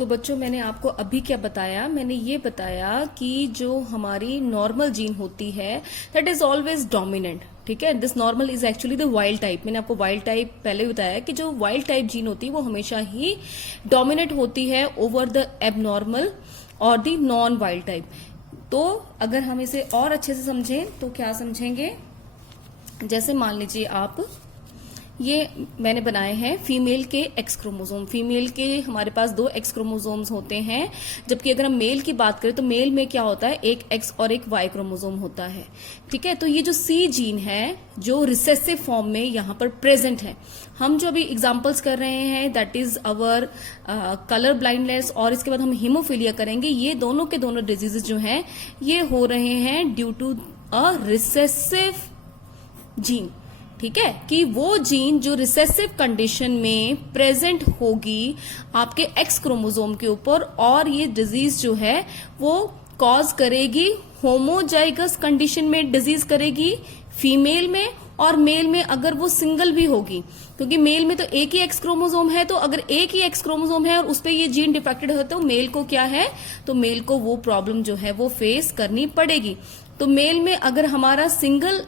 तो बच्चों मैंने आपको अभी क्या बताया, मैंने ये बताया कि जो हमारी नॉर्मल जीन होती है दैट इज ऑलवेज डोमिनेंट। ठीक है, this normal is actually the wild type. मैंने आपको वाइल्ड टाइप पहले बताया कि जो वाइल्ड टाइप जीन होती है वो हमेशा ही डोमिनेट होती है ओवर द एबनॉर्मल और द नॉन वाइल्ड टाइप। तो अगर हम इसे और अच्छे से समझें तो क्या समझेंगे, जैसे मान लीजिए आप, ये मैंने बनाए हैं फीमेल के एक्स क्रोमोसोम। फीमेल के हमारे पास 2 एक्स क्रोमोसोम्स होते हैं, जबकि अगर हम मेल की बात करें तो मेल में क्या होता है, एक एक्स और एक वाई क्रोमोसोम होता है। ठीक है, तो ये जो सी जीन है जो रिसेसिव फॉर्म में यहाँ पर प्रेजेंट है, हम जो अभी एग्जांपल्स कर रहे हैं that is our colour blindness और इसके बाद हम हीमोफीलिया करेंगे। ये दोनों के दोनों डिजीजेस जो हैं ये हो रहे हैं due to a recessive gene. ठीक है, कि वो जीन जो रिसेसिव कंडीशन में प्रेजेंट होगी आपके एक्स क्रोमोसोम के ऊपर, और ये डिजीज जो है वो कॉज करेगी होमोजाइगस कंडीशन में डिजीज करेगी फीमेल में, और मेल में अगर वो सिंगल भी होगी, क्योंकि मेल में तो एक ही एक्स क्रोमोसोम है, तो अगर एक ही एक्स क्रोमोसोम है और उस पर ये जीन डिफेक्टेड है तो मेल को क्या है, तो मेल को वो प्रॉब्लम जो है वो फेस करनी पड़ेगी। तो मेल में अगर हमारा सिंगल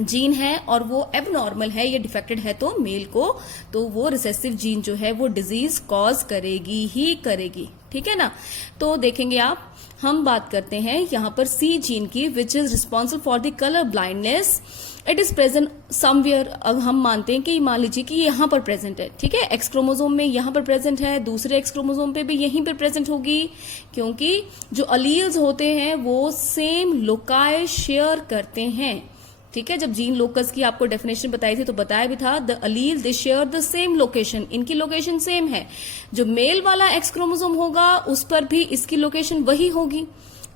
जीन है और वो एबनॉर्मल है या डिफेक्टेड है तो मेल को, तो वो रिसेसिव जीन जो है वो डिजीज कॉज करेगी ही करेगी। ठीक है ना, तो देखेंगे आप, हम बात करते हैं यहाँ पर सी जीन की which is responsible for the colour blindness. It is present somewhere. अब हम मानते हैं कि मान लीजिए कि यहाँ पर प्रेजेंट है। ठीक है, एक्स क्रोमोसोम में यहाँ पर प्रेजेंट है, दूसरे एक्स क्रोमोसोम पे भी यहीं पर प्रेजेंट होगी, क्योंकि जो अलील्स होते हैं वो सेम लोकाई शेयर करते हैं। ठीक है, जब जीन लोकस की आपको डेफिनेशन बताई थी तो बताया भी था, the allele they share the same location, इनकी लोकेशन सेम है। जो मेल वाला एक्स क्रोमोसोम होगा उस पर भी इसकी लोकेशन वही होगी।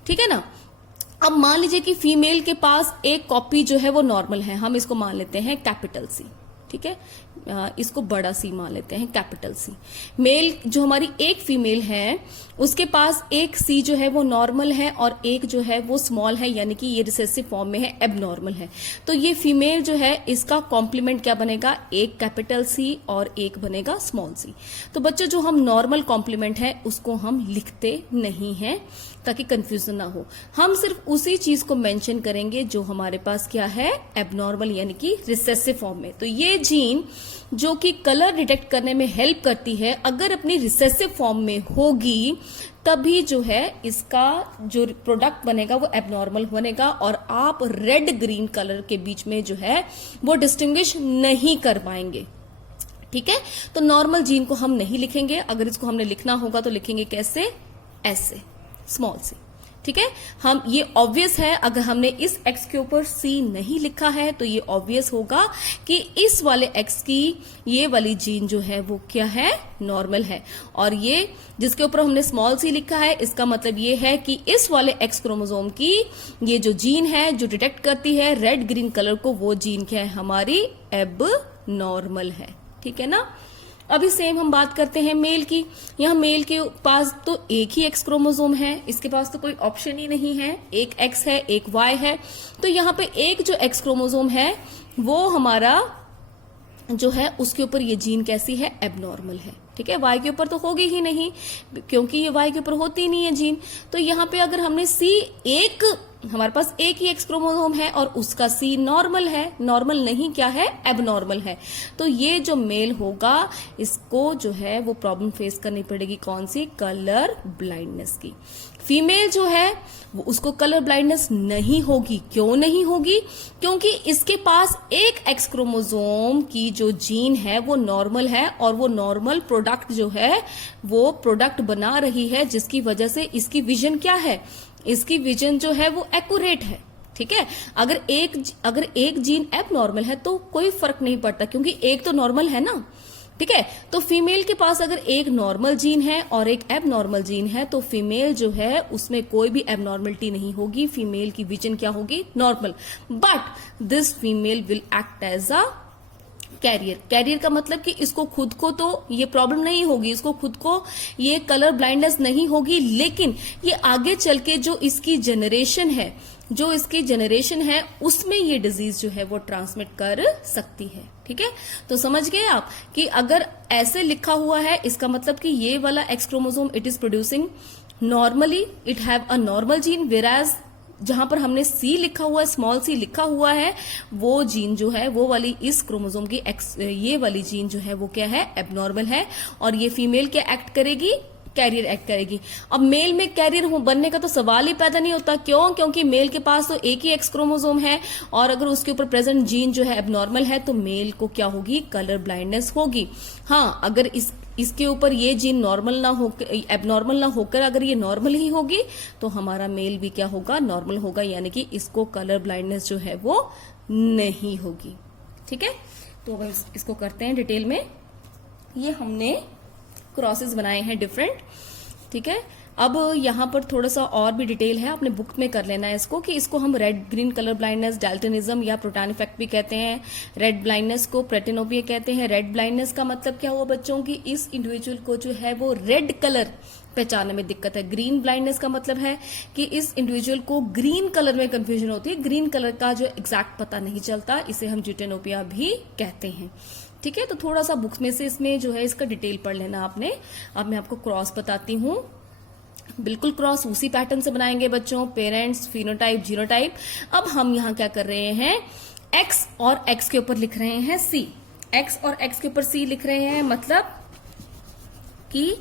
ठीक है ना, अब मान लीजिए कि फीमेल के पास एक कॉपी जो है वो नॉर्मल है, हम इसको मान लेते हैं कैपिटल सी। ठीक है, इसको बड़ा सी मान लेते हैं, कैपिटल सी। मेल जो हमारी एक फीमेल है उसके पास एक सी जो है वो नॉर्मल है और एक जो है वो स्मॉल है, यानी कि ये रिसेसिव फॉर्म में है, एबनॉर्मल है। तो ये फीमेल जो है इसका कॉम्प्लीमेंट क्या बनेगा, एक कैपिटल सी और एक बनेगा स्मॉल सी। तो बच्चों जो हम नॉर्मल कॉम्प्लीमेंट है उसको हम लिखते नहीं हैं ताकि कंफ्यूजन ना हो, हम सिर्फ उसी चीज को मेंशन करेंगे जो हमारे पास क्या है, एबनॉर्मल यानी कि रिसेसिव फॉर्म में। तो ये जीन जो कि कलर डिटेक्ट करने में हेल्प करती है, अगर अपनी रिसेसिव फॉर्म में होगी तभी जो है इसका जो प्रोडक्ट बनेगा वो एबनॉर्मल बनेगा, और आप रेड ग्रीन कलर के बीच में जो है वो डिस्टिंग्विश नहीं कर पाएंगे। ठीक है, तो नॉर्मल जीन को हम नहीं लिखेंगे, अगर इसको हमने लिखना होगा तो लिखेंगे कैसे, ऐसे, स्मॉल सी। ठीक है, हम ये ऑब्वियस है, अगर हमने इस एक्स के ऊपर सी नहीं लिखा है तो ये ऑब्वियस होगा कि इस वाले एक्स की ये वाली जीन जो है वो क्या है, नॉर्मल है, और ये जिसके ऊपर हमने स्मॉल सी लिखा है इसका मतलब ये है कि इस वाले एक्स क्रोमोसोम की ये जो जीन है जो डिटेक्ट करती है रेड ग्रीन कलर को, वो जीन क्या है, हमारी एब नॉर्मल है। ठीक है ना, अभी सेम हम बात करते हैं मेल की। यहाँ मेल के पास तो एक ही एक्स क्रोमोसोम है, इसके पास तो कोई ऑप्शन ही नहीं है, एक एक्स है एक वाई है। तो यहाँ पे एक जो एक्स क्रोमोसोम है वो हमारा जो है उसके ऊपर ये जीन कैसी है, एबनॉर्मल है। ठीक है, वाई के ऊपर तो होगी ही नहीं क्योंकि ये वाई के ऊपर होती ही नहीं है जीन। तो यहाँ पे अगर हमने सी, एक हमारे पास एक ही एक्स क्रोमोसोम है और उसका सी नॉर्मल है, नॉर्मल नहीं क्या है, एबनॉर्मल है, तो ये जो मेल होगा इसको जो है वो प्रॉब्लम फेस करनी पड़ेगी, कौन सी, कलर ब्लाइंडनेस की। फीमेल जो है वो उसको कलर ब्लाइंडनेस नहीं होगी, क्यों नहीं होगी, क्योंकि इसके पास एक एक्स क्रोमोसोम की जो जीन है वो नॉर्मल है, और वो नॉर्मल प्रोडक्ट जो है वो प्रोडक्ट बना रही है, जिसकी वजह से इसकी विजन क्या है, इसकी विजन जो है वो एक्यूरेट है। ठीक है, अगर एक जीन एबनॉर्मल है तो कोई फर्क नहीं पड़ता क्योंकि एक तो नॉर्मल है ना। ठीक है, तो फीमेल के पास अगर एक नॉर्मल जीन है और एक एबनॉर्मल जीन है तो फीमेल जो है उसमें कोई भी एबनॉर्मलिटी नहीं होगी, फीमेल की विजन क्या होगी, normal. But this female will act as a carrier. Carrier का मतलब कि इसको खुद को तो ये प्रॉब्लम नहीं होगी, इसको खुद को ये कलर ब्लाइंडनेस नहीं होगी, लेकिन ये आगे चल के जो इसकी जनरेशन है उसमें ये डिजीज जो है वो ट्रांसमिट कर सकती है। ठीक है, तो समझ गए आप कि अगर ऐसे लिखा हुआ है इसका मतलब कि ये वाला X chromosome it is producing normally, it have a normal gene, whereas जहां पर हमने सी लिखा हुआ है, स्मॉल सी लिखा हुआ है, वो जीन जो है वो वाली इस क्रोमोसोम की ये वाली जीन जो है वो क्या है, एबनॉर्मल है। और ये फीमेल क्या एक्ट करेगी, कैरियर एक्ट करेगी। अब मेल में कैरियर बनने का तो सवाल ही पैदा नहीं होता। क्यों? क्योंकि मेल के पास तो एक ही एक्स क्रोमोसोम है और अगर उसके ऊपर प्रेजेंट जीन जो है एबनॉर्मल है तो मेल को क्या होगी, कलर ब्लाइंडनेस होगी। हाँ, अगर इसके ऊपर ये जीन नॉर्मल ना हो, एबनॉर्मल ना होकर अगर ये नॉर्मल ही होगी तो हमारा मेल भी क्या होगा, नॉर्मल होगा, यानी कि इसको कलर ब्लाइंडनेस जो है वो नहीं होगी। ठीक है, तो अब इसको करते हैं डिटेल में। ये हमने क्रॉसेस बनाए हैं डिफरेंट। ठीक है, अब यहां पर थोड़ा सा और भी डिटेल है, आपने बुक में कर लेना है इसको, कि इसको हम रेड ग्रीन कलर ब्लाइंडनेस, डाल्टनिज्म या प्रोटॉन इफेक्ट भी कहते हैं। रेड ब्लाइंडनेस को प्रेटिनोपिया कहते हैं। रेड ब्लाइंडनेस का मतलब क्या हुआ बच्चों की, इस इंडिविजुअल को जो है वो रेड कलर पहचानने में दिक्कत है। ग्रीन ब्लाइंडनेस का मतलब है कि इस इंडिविजुअल को ग्रीन कलर में कंफ्यूजन होती है, ग्रीन कलर का जो एग्जैक्ट पता नहीं चलता, इसे हम ज्यूटेनोपिया भी कहते हैं। ठीक है, तो थोड़ा सा बुक्स में से इसमें जो है इसका डिटेल पढ़ लेना आपने। अब मैं आपको क्रॉस बताती हूँ। बिल्कुल क्रॉस उसी पैटर्न से बनाएंगे बच्चों, पेरेंट्स, फिनोटाइप, जीनोटाइप। अब हम यहाँ क्या कर रहे हैं, एक्स और एक्स के ऊपर लिख रहे हैं सी। एक्स और एक्स के ऊपर सी लिख रहे हैं, मतलब कि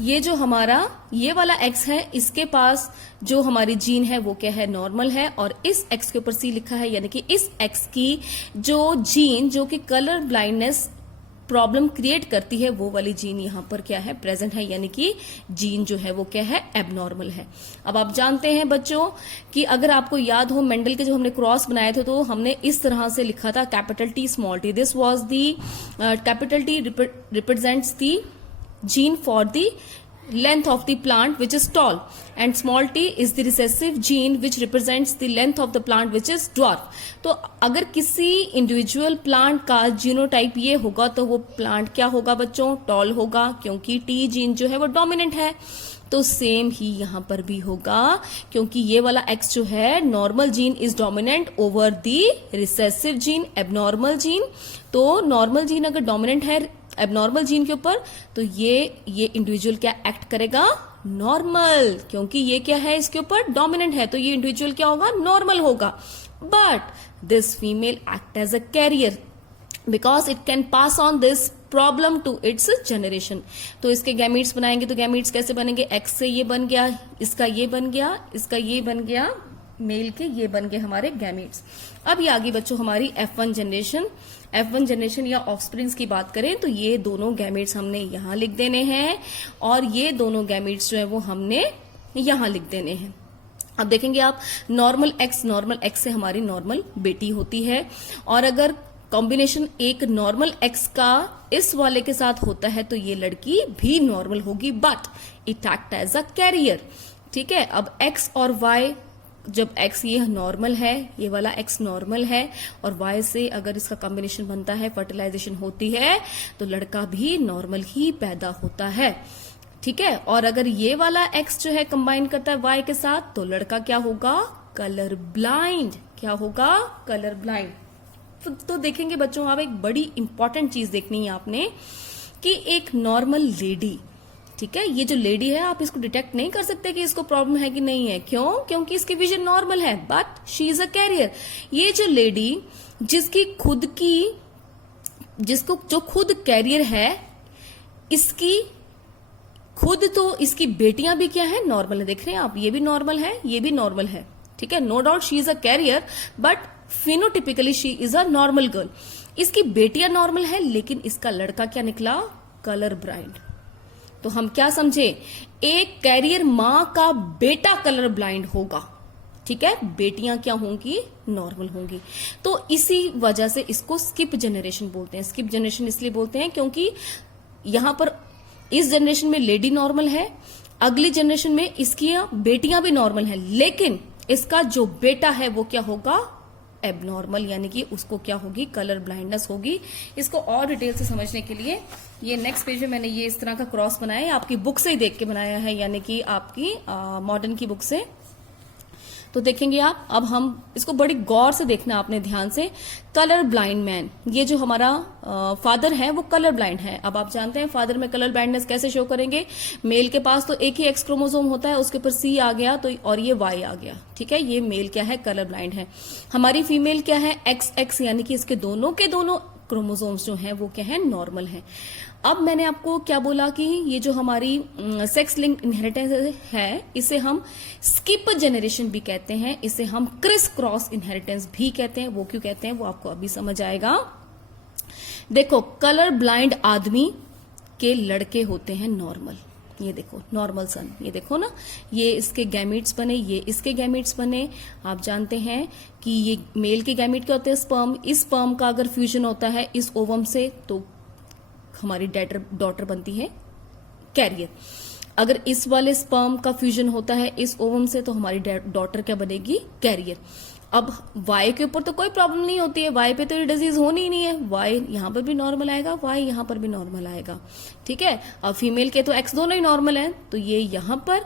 ये जो हमारा ये वाला एक्स है, इसके पास जो हमारी जीन है वो क्या है, नॉर्मल है। और इस एक्स के ऊपर सी लिखा है, यानी कि इस एक्स की जो जीन जो कि कलर ब्लाइंडनेस प्रॉब्लम क्रिएट करती है वो वाली जीन यहां पर क्या है, प्रेजेंट है, यानी कि जीन जो है वो क्या है, एबनॉर्मल है। अब आप जानते हैं बच्चों कि अगर आपको याद हो मेंडल के जो हमने क्रॉस बनाए थे तो हमने इस तरह से लिखा था, capital T small T, this was the capital T represents the gene for the length of the plant which is tall, and small t is the recessive gene which represents the length of the plant which is dwarf। तो अगर किसी individual plant का genotype ये होगा तो वो plant क्या होगा बच्चों, टॉल होगा, क्योंकि टी जीन जो है वो डोमिनेंट है। तो सेम ही यहां पर भी होगा, क्योंकि ये वाला एक्स जो है, normal gene is dominant over the recessive gene, abnormal gene. तो नॉर्मल जीन अगर डोमिनेंट है एबनॉर्मल जीन के ऊपर तो ये इंडिविजुअल क्या एक्ट करेगा, नॉर्मल, क्योंकि ये क्या है, इसके ऊपर डोमिनेंट है, तो ये इंडिविजुअल क्या होगा, नॉर्मल होगा। But this female act as a carrier because it can pass on this problem to its generation. तो इसके गैमीट्स बनाएंगे, तो गैमीट्स कैसे बनेंगे, एक्स से ये बन गया, इसका ये बन गया, इसका ये बन गया, मेल के ये बन गए हमारे गैमीट्स। अब ये आगे बच्चों हमारी F1 जनरेशन, F1 जनरेशन या ऑफस्प्रिंग्स की बात करें तो ये दोनों गैमीट्स हमने यहां लिख देने हैं और ये दोनों गैमीट्स जो है वो हमने यहां लिख देने हैं। अब देखेंगे आप, नॉर्मल एक्स से हमारी नॉर्मल बेटी होती है, और अगर कॉम्बिनेशन एक नॉर्मल एक्स का इस वाले के साथ होता है तो ये लड़की भी नॉर्मल होगी, but it act as a carrier. ठीक है, अब एक्स और वाई, जब x ये नॉर्मल है, ये वाला x नॉर्मल है, और y से अगर इसका कॉम्बिनेशन बनता है, फर्टिलाइजेशन होती है, तो लड़का भी नॉर्मल ही पैदा होता है। ठीक है, और अगर ये वाला x जो है कंबाइन करता है y के साथ तो लड़का क्या होगा, कलर ब्लाइंड। क्या होगा, कलर ब्लाइंड। तो देखेंगे बच्चों, आप एक बड़ी इंपॉर्टेंट चीज देखनी है आपने, कि एक नॉर्मल लेडी, ठीक है, ये जो लेडी है आप इसको डिटेक्ट नहीं कर सकते कि इसको प्रॉब्लम है कि नहीं है। क्यों? क्योंकि इसकी विजन नॉर्मल है, but she is a carrier. ये जो लेडी जिसकी खुद की, जिसको जो खुद कैरियर है, इसकी खुद तो इसकी बेटियां भी क्या है, नॉर्मल है। देख रहे हैं आप, ये भी नॉर्मल है, ये भी नॉर्मल है। ठीक है, no doubt she is a carrier, but phenotypically she is a normal girl. इसकी बेटियां नॉर्मल है, लेकिन इसका लड़का क्या निकला, कलर ब्लाइंड। तो हम क्या समझे, एक कैरियर मां का बेटा कलर ब्लाइंड होगा। ठीक है, बेटियां क्या होंगी, नॉर्मल होंगी। तो इसी वजह से इसको स्किप जनरेशन बोलते हैं। स्किप जनरेशन इसलिए बोलते हैं क्योंकि यहां पर इस जनरेशन में लेडी नॉर्मल है, अगली जनरेशन में इसकी बेटियां भी नॉर्मल है, लेकिन इसका जो बेटा है वो क्या होगा, एबनॉर्मल, यानी कि उसको क्या होगी, कलर ब्लाइंडनेस होगी। इसको और डिटेल से समझने के लिए ये नेक्स्ट पेज में मैंने ये इस तरह का क्रॉस बनाया है, आपकी बुक से ही देख के बनाया है, यानी कि आपकी मॉडर्न की बुक से। तो देखेंगे आप, अब हम इसको बड़ी गौर से देखना आपने ध्यान से। कलर ब्लाइंड मैन, ये जो हमारा फादर है वो कलर ब्लाइंड है। अब आप जानते हैं फादर में कलर ब्लाइंडनेस कैसे शो करेंगे। मेल के पास तो एक ही एक्स क्रोमोसोम होता है, उसके ऊपर सी आ गया तो और ये वाई आ गया, ठीक है। ये मेल क्या है, कलर ब्लाइंड है। हमारी फीमेल क्या है, एक्स एक्स, यानी कि इसके दोनों के दोनों क्रोमोसोम्स जो हैं वो क्या है, नॉर्मल हैं। अब मैंने आपको क्या बोला कि ये जो हमारी सेक्स लिंक्ड इनहेरिटेंस है, इसे हम स्किप जनरेशन भी कहते हैं, इसे हम क्रिस क्रॉस इनहेरिटेंस भी कहते हैं। वो क्यों कहते हैं वो आपको अभी समझ आएगा। देखो, कलर ब्लाइंड आदमी के लड़के होते हैं नॉर्मल, ये देखो नॉर्मल सन, ये देखो ना, ये इसके गैमीट्स बने, ये इसके गैमीट्स बने। आप जानते हैं कि ये मेल के गैमीट क्या होते हैं, स्पर्म। इस स्पर्म का अगर फ्यूजन होता है इस ओवम से तो हमारी डॉटर बनती है कैरियर। अगर इस वाले स्पर्म का फ्यूजन होता है इस ओवम से तो हमारी डॉटर क्या बनेगी, कैरियर। अब वाई के ऊपर तो कोई प्रॉब्लम नहीं होती है, वाई पे तो ये डिजीज होनी ही नहीं है। वाई यहां पर भी नॉर्मल आएगा, वाई यहां पर भी नॉर्मल आएगा, ठीक है। अब फीमेल के तो एक्स दोनों ही नॉर्मल है, तो ये यहां पर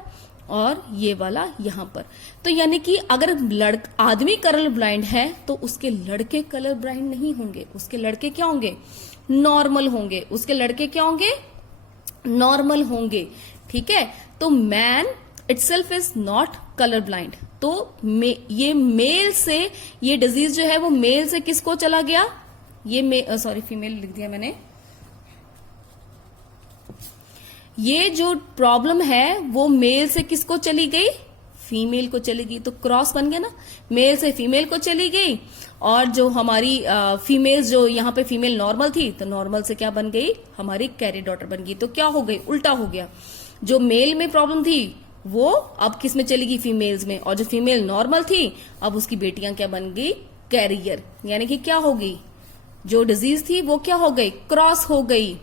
और ये वाला यहां पर। तो यानी कि अगर आदमी कलर ब्लाइंड है तो उसके लड़के कलर ब्लाइंड नहीं होंगे, उसके लड़के क्या होंगे, नॉर्मल होंगे। उसके लड़के क्या होंगे, नॉर्मल होंगे, ठीक है। तो man itself is not colour blind. तो ये मेल से, ये डिजीज जो है वो मेल से किसको चला गया, ये सॉरी फीमेल लिख दिया मैंने। ये जो प्रॉब्लम है वो मेल से किसको चली गई, फीमेल को चली गई। तो क्रॉस बन गया ना, मेल से फीमेल को चली गई। और जो हमारी फीमेल, जो यहाँ पे फीमेल नॉर्मल थी, तो नॉर्मल से क्या बन गई, हमारी कैरियर डॉटर बन गई। तो क्या हो गई, उल्टा हो गया। जो मेल में प्रॉब्लम थी वो अब किस में चली गई, फीमेल्स में। और जो फीमेल नॉर्मल थी अब उसकी बेटियां क्या बन गई, कैरियर। यानी कि क्या हो गई, जो डिजीज थी वो क्या हो गई, क्रॉस हो गई।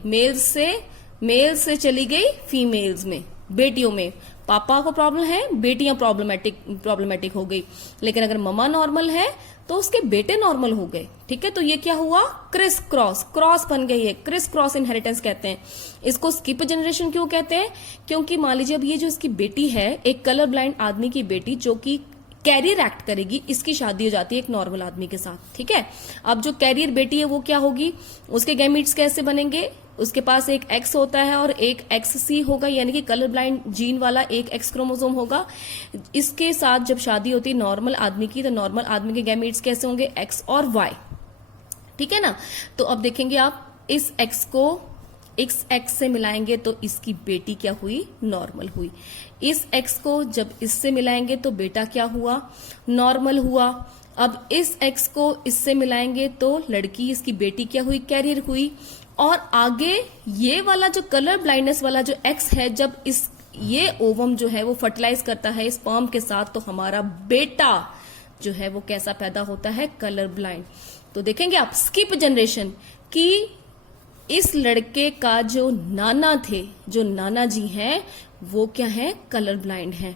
मेल से चली गई फीमेल्स में, बेटियों में। पापा को प्रॉब्लम है, बेटियां प्रॉब्लमेटिक हो गई। लेकिन अगर ममा नॉर्मल है तो उसके बेटे नॉर्मल हो गए, ठीक है। तो ये क्या हुआ, क्रिस क्रॉस बन गई है, क्रिस क्रॉस इनहेरिटेंस कहते हैं इसको। स्किप जनरेशन क्यों कहते हैं, क्योंकि मान लीजिए अब ये जो इसकी बेटी है, एक कलर ब्लाइंड आदमी की बेटी जो कि कैरियर एक्ट करेगी, इसकी शादी हो जाती है एक नॉर्मल आदमी के साथ, ठीक है। अब जो कैरियर बेटी है वो क्या होगी, उसके गैमीट्स कैसे बनेंगे, उसके पास एक एक्स होता है और एक एक्स सी होगा, यानी कि कलर ब्लाइंड जीन वाला एक एक्स क्रोमोसोम होगा। इसके साथ जब शादी होती है नॉर्मल आदमी की, तो नॉर्मल आदमी के गैमीट्स कैसे होंगे, एक्स और वाई, ठीक है ना। तो अब देखेंगे आप, इस एक्स को इस एक्स से मिलाएंगे तो इसकी बेटी क्या हुई, नॉर्मल हुई। इस एक्स को जब इससे मिलाएंगे तो बेटा क्या हुआ, नॉर्मल हुआ। अब इस एक्स को इससे मिलाएंगे तो लड़की, इसकी बेटी क्या हुई, कैरियर हुई। और आगे ये वाला जो कलर ब्लाइंडनेस वाला जो एक्स है, जब ये ओवम जो है वो फर्टिलाइज करता है स्पर्म के साथ, तो हमारा बेटा जो है वो कैसा पैदा होता है, कलर ब्लाइंड। तो देखेंगे आप स्किप जनरेशन की, इस लड़के का जो नाना थे, जो नाना जी हैं, वो क्या है, कलर ब्लाइंड है।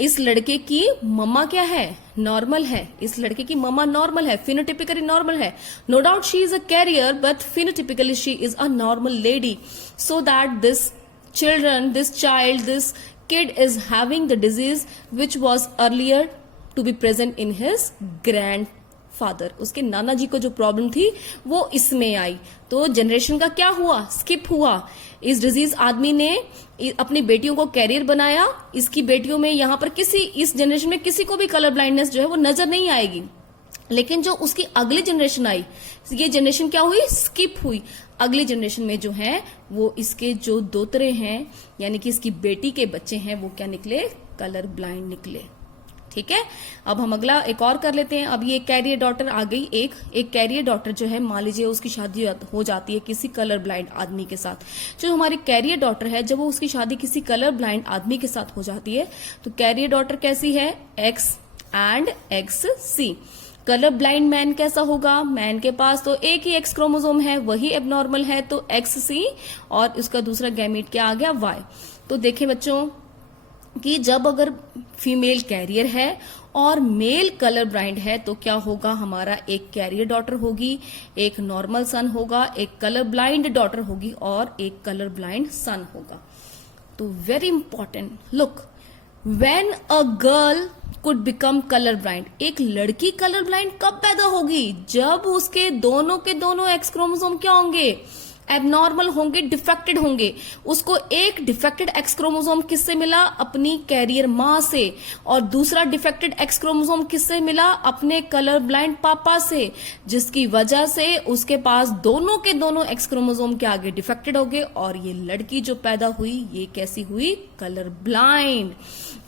इस लड़के की मम्मा क्या है, नॉर्मल है। इस लड़के की मम्मा नॉर्मल है, फिनोटिपिकली नॉर्मल है। No doubt she is a carrier, but phenotypically she is a normal lady, so that this child, this kid is having the disease which was earlier to be present in his grandfather. उसके नाना जी को जो problem थी वो इसमें आई। तो generation का क्या हुआ, स्किप हुआ। इस डिजीज आदमी ने अपनी बेटियों को कैरियर बनाया, इसकी बेटियों में यहाँ पर इस जनरेशन में किसी को भी कलर ब्लाइंडनेस जो है वो नजर नहीं आएगी। लेकिन जो उसकी अगली जनरेशन आई, ये जनरेशन क्या हुई, स्किप हुई। अगली जनरेशन में जो है वो इसके जो दोतरे हैं, यानी कि इसकी बेटी के बच्चे हैं, वो क्या निकले, कलर ब्लाइंड निकले, ठीक है। अब हम अगला एक और कर लेते हैं। अब ये कैरियर डॉटर आ गई, एक कैरियर डॉटर जो है, मान लीजिए उसकी शादी हो जाती है किसी कलर ब्लाइंड आदमी के साथ। जो हमारी कैरियर डॉटर है, जब वो उसकी शादी किसी कलर ब्लाइंड आदमी के साथ हो जाती है, तो कैरियर डॉटर कैसी है, X and X C. Colour blind man कैसा होगा, मैन के पास तो एक ही एक्स क्रोमोसोम है, वही एबनॉर्मल है, तो एक्स सी, और उसका दूसरा गैमीट क्या आ गया, वाई। तो देखें बच्चों कि जब अगर फीमेल कैरियर है और मेल कलर ब्लाइंड है, तो क्या होगा, हमारा एक कैरियर डॉटर होगी, एक नॉर्मल सन होगा, एक कलर ब्लाइंड डॉटर होगी और एक कलर ब्लाइंड सन होगा। तो very important, look, when a girl could become colour blind, एक लड़की कलर ब्लाइंड कब पैदा होगी? जब उसके दोनों एक्स क्रोमोसोम क्या होंगे? एबनॉर्मल होंगे, डिफेक्टेड होंगे। उसको एक डिफेक्टेड एक्स क्रोमोसोम किससे मिला? अपनी कैरियर मां से। और दूसरा डिफेक्टेड एक्स क्रोमोसोम किससे मिला? अपने कलर ब्लाइंड पापा से, जिसकी वजह से उसके पास दोनों के दोनों एक्स क्रोमोसोम के आगे डिफेक्टेड हो गए और ये लड़की जो पैदा हुई ये कैसी हुई? Colour blind.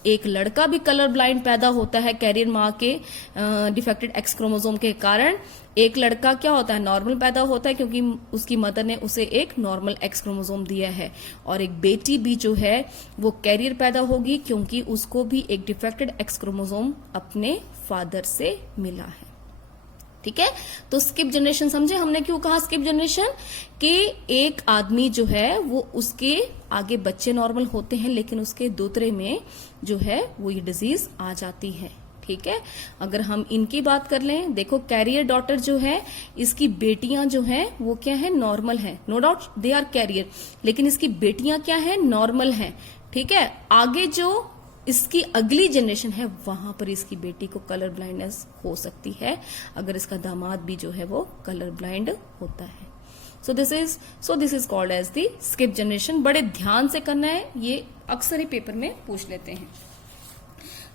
एक लड़का भी कलर ब्लाइंड पैदा होता है कैरियर मां के डिफेक्टेड एक्स क्रोमोसोम के कारण। एक लड़का क्या होता है? नॉर्मल पैदा होता है क्योंकि उसकी मदर ने उसे एक नॉर्मल एक्स क्रोमोसोम दिया है। और एक बेटी भी जो है वो कैरियर पैदा होगी क्योंकि उसको भी एक डिफेक्टेड एक्स क्रोमोसोम अपने फादर से मिला है। ठीक है, तो स्किप जनरेशन समझे हमने क्यों कहा स्किप जनरेशन? कि एक आदमी जो है वो उसके आगे बच्चे नॉर्मल होते हैं लेकिन उसके दूसरे में जो है वो ये डिजीज आ जाती है। ठीक है, अगर हम इनकी बात कर लें, देखो कैरियर डॉटर जो है इसकी बेटियां जो हैं वो क्या है? नॉर्मल है। No doubt they are carrier, लेकिन इसकी बेटियां क्या है? नॉर्मल है। ठीक है, आगे जो इसकी अगली जनरेशन है वहां पर इसकी बेटी को कलर ब्लाइंडनेस हो सकती है अगर इसका दामाद भी जो है वो कलर ब्लाइंड होता है। So this is called as the skip generation. बड़े ध्यान से करना है, ये अक्सर ही पेपर में पूछ लेते हैं।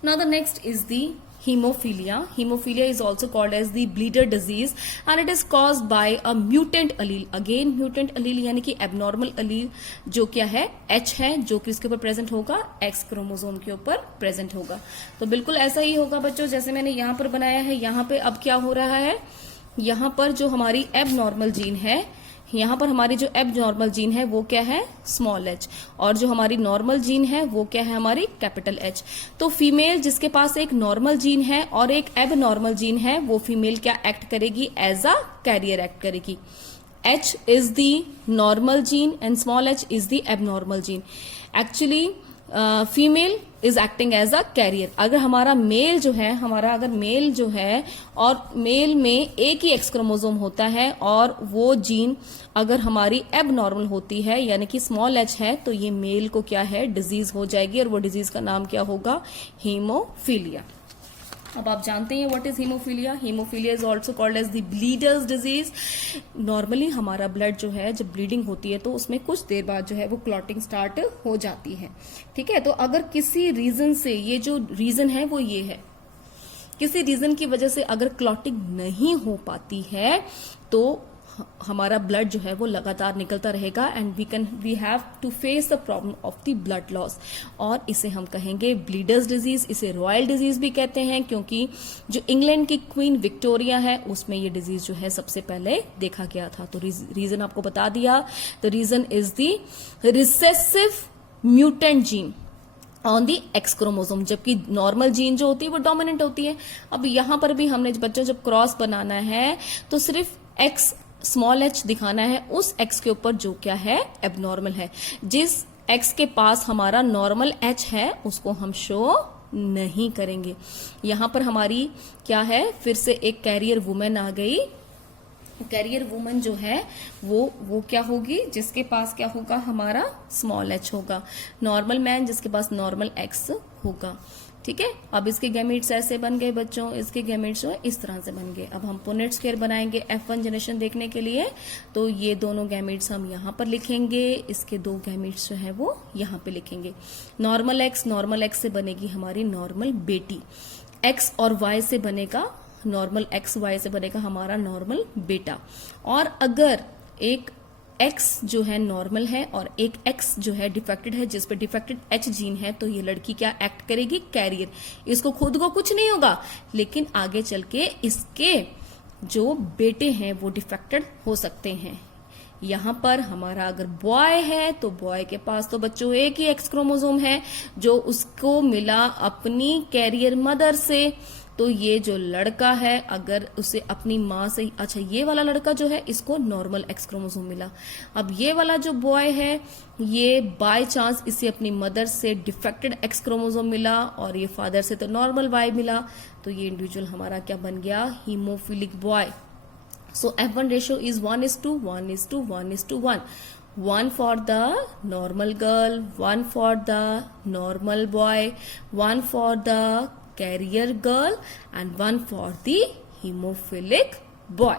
Now the next is the hemophilia. Hemophilia is also called as the bleeder disease and it is caused by a mutant allele. Again mutant allele यानी कि abnormal allele जो क्या है? H है, जो कि इसके ऊपर प्रेजेंट होगा? X क्रोमोसोम के ऊपर प्रेजेंट होगा। तो बिल्कुल ऐसा ही होगा बच्चों जैसे मैंने यहाँ पर बनाया है। यहाँ पे अब क्या हो रहा है? यहाँ पर जो हमारी एबनॉर्मल जीन है, यहाँ पर हमारी जो एबनॉर्मल जीन है वो क्या है? Small H. और जो हमारी नॉर्मल जीन है वो क्या है? हमारी कैपिटल एच। तो फीमेल जिसके पास एक नॉर्मल जीन है और एक एबनॉर्मल जीन है वो फीमेल क्या एक्ट करेगी? एज अ कैरियर एक्ट करेगी। H is the normal gene and small h is the abnormal gene. Actually female is acting as a carrier. अगर हमारा मेल जो है, अगर मेल जो है और मेल में एक ही एक्स क्रोमोसोम होता है और वो जीन अगर हमारी एबनॉर्मल होती है यानी कि स्मॉल एच है तो ये मेल को क्या है? डिजीज हो जाएगी और वो डिजीज का नाम क्या होगा? हीमोफीलिया। अब आप जानते हैं what is haemophilia. Haemophilia is also called as the bleeders disease. Normally हमारा ब्लड जो है जब ब्लीडिंग होती है तो उसमें कुछ देर बाद जो है वो क्लॉटिंग स्टार्ट हो जाती है। ठीक है, तो अगर किसी रीजन से, ये जो रीजन है वो ये है, किसी रीजन की वजह से अगर क्लॉटिंग नहीं हो पाती है तो हमारा ब्लड जो है वो लगातार निकलता रहेगा and we have to face the problem of the blood loss. और इसे हम कहेंगे ब्लीडर्स डिजीज। इसे रॉयल डिजीज भी कहते हैं क्योंकि जो इंग्लैंड की क्वीन विक्टोरिया है उसमें ये डिजीज जो है सबसे पहले देखा गया था। तो रीजन आपको बता दिया। The reason is the recessive mutant gene on the X chromosome, जबकि नॉर्मल जीन जो होती है वो डोमिनेंट होती है। अब यहां पर भी हमने बच्चों जब क्रॉस बनाना है तो सिर्फ एक्स स्मॉल एच दिखाना है उस एक्स के ऊपर जो क्या है? एबनॉर्मल है। जिस एक्स के पास हमारा नॉर्मल एच है उसको हम शो नहीं करेंगे। यहां पर हमारी क्या है? फिर से एक कैरियर वुमेन आ गई। कैरियर वुमन जो है वो क्या होगी? जिसके पास क्या होगा? हमारा स्मॉल एच होगा। नॉर्मल मैन जिसके पास नॉर्मल एक्स होगा। ठीक है, अब इसके गैमेट्स ऐसे बन गए बच्चों, इसके गैमेट्स जो है इस तरह से बन गए। अब हम पुनेट स्क्वायर बनाएंगे F1 जनरेशन देखने के लिए, तो ये दोनों गैमेट्स हम यहाँ पर लिखेंगे, इसके दो गैमेट्स जो है वो यहाँ पे लिखेंगे। नॉर्मल एक्स से बनेगी हमारी नॉर्मल बेटी, एक्स और वाई से बनेगा नॉर्मल एक्स, वाई से बनेगा हमारा नॉर्मल बेटा। और अगर एक एक्स जो है नॉर्मल है और एक एक्स जो है डिफेक्टेड है, जिस पे डिफेक्टेड एच जीन है, तो ये लड़की क्या एक्ट करेगी? कैरियर। इसको खुद को कुछ नहीं होगा लेकिन आगे चल के इसके जो बेटे हैं वो डिफेक्टेड हो सकते हैं। यहां पर हमारा अगर बॉय है तो बॉय के पास तो बच्चों एक ही एक्स क्रोमोसोम है जो उसको मिला अपनी कैरियर मदर से। तो ये जो लड़का है अगर उसे अपनी माँ से, अच्छा ये वाला लड़का जो है इसको नॉर्मल एक्स क्रोमोसोम मिला। अब ये वाला जो बॉय है ये बाय चांस इसे अपनी मदर से डिफेक्टेड एक्स क्रोमोसोम मिला और ये फादर से तो नॉर्मल वाई मिला। तो ये इंडिविजुअल हमारा क्या बन गया? Haemophilic boy. So F1 ratio is 1:1:1:1:1। one for the normal girl, one for the normal boy, one for the carrier girl, and one for the hemophilic boy.